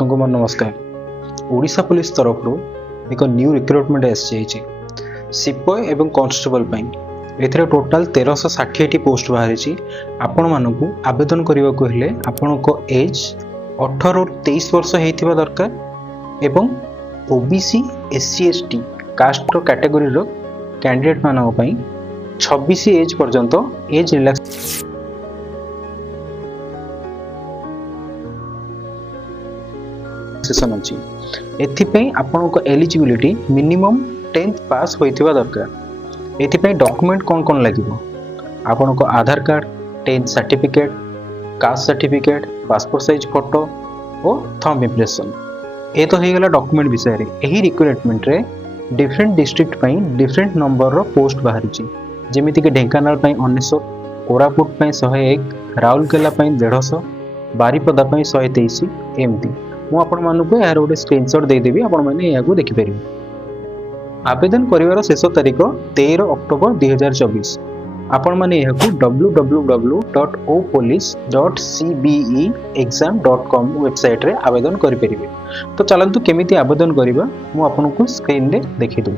समस्त को मोर नमस्कार। ओडिशा पुलिस तरफ एक न्यू रिक्रुटमेंट आसी सिपाही एवं कांस्टेबल एथिरे टोटाल 1360 पोस्ट बाहरी। आपण मानकु आवेदन करने को हेले आपण को एज 18 ରୁ 23 वर्ष होइथिबा दरकार एवं OBC SC ST caste category रो कैंडिडेट मानक पई 26 एज पर्यंत एज रिलैक्स अच्छी एथिपई आपण को एलिजिबिलिटी मिनिमम 10th पास होइथिबा दरकार। एथिपई डॉक्यूमेंट कौन कौन लागिबो आपण को Aadhaar card 10th certificate caste certificate passport size photo और थंब इंप्रेशन। ए तो हो गला डॉक्यूमेंट विषय रे। एही रिक्रुटमेंट रे डिफरेंट डिस्ट्रिक्ट पई डिफरेंट नंबर रो पोस्ट बाहरी जेमिति कि ढेंकानाल पई 1900 कोरापुट पई 101 राउरकेला पई 150 बारिपदा पई 123 एमती मु आपण मानकु यार गोटे स्क्रीनशॉट दे देबी आपण माने या को देखि परिबे। आवेदन करिवार शेष तारीख 13 अक्टोबर 2024। आपण माने या को www.opolice.cbeexam.com वेबसाइट रे आवेदन करि परिबे। तो चलंतु केमिति आवेदन करिबा मु आपनको स्क्रीन रे देखि दउ।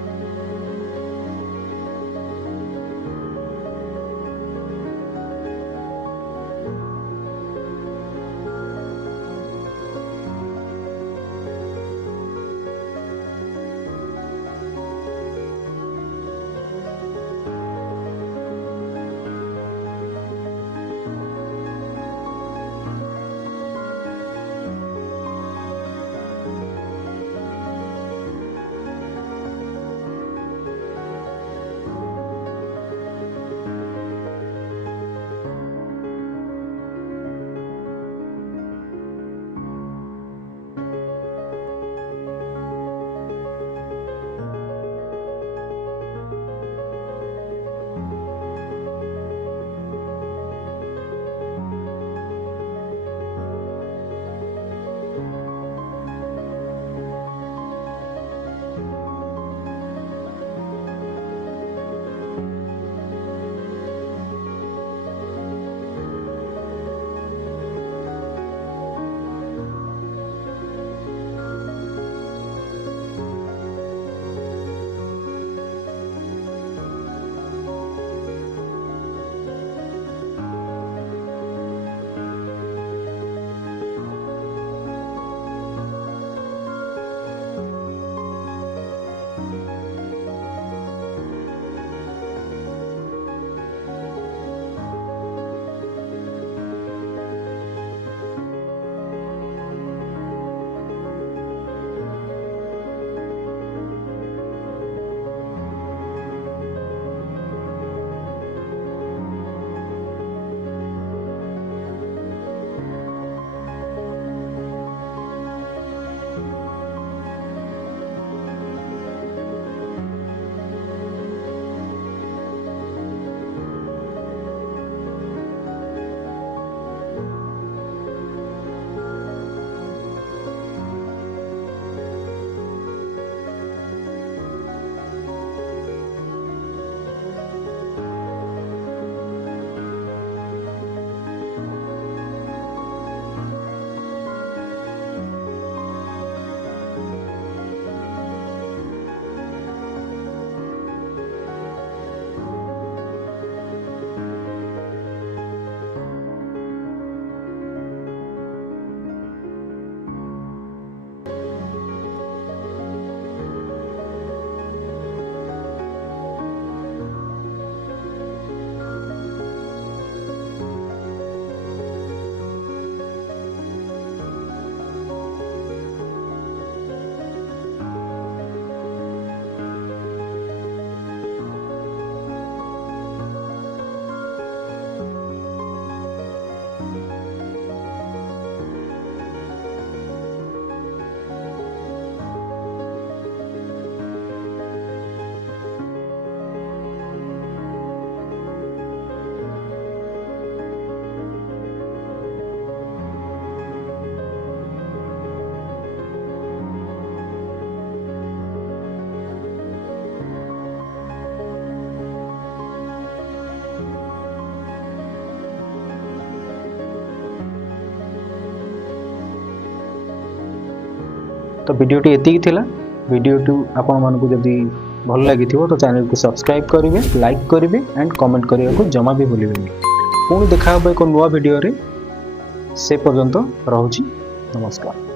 तो वीडियोटी एतिकी थिला। वीडियोटी आपण मानकु जदि भल लागिथिबो तो चैनल को सब्सक्राइब करिवे, लाइक करिवे एंड कमेंट करिया को जमा भी भूलिबेनी। पुणी देखा हो एक नुआ वीडियो रे, से पर्यंत रहुची। नमस्कार।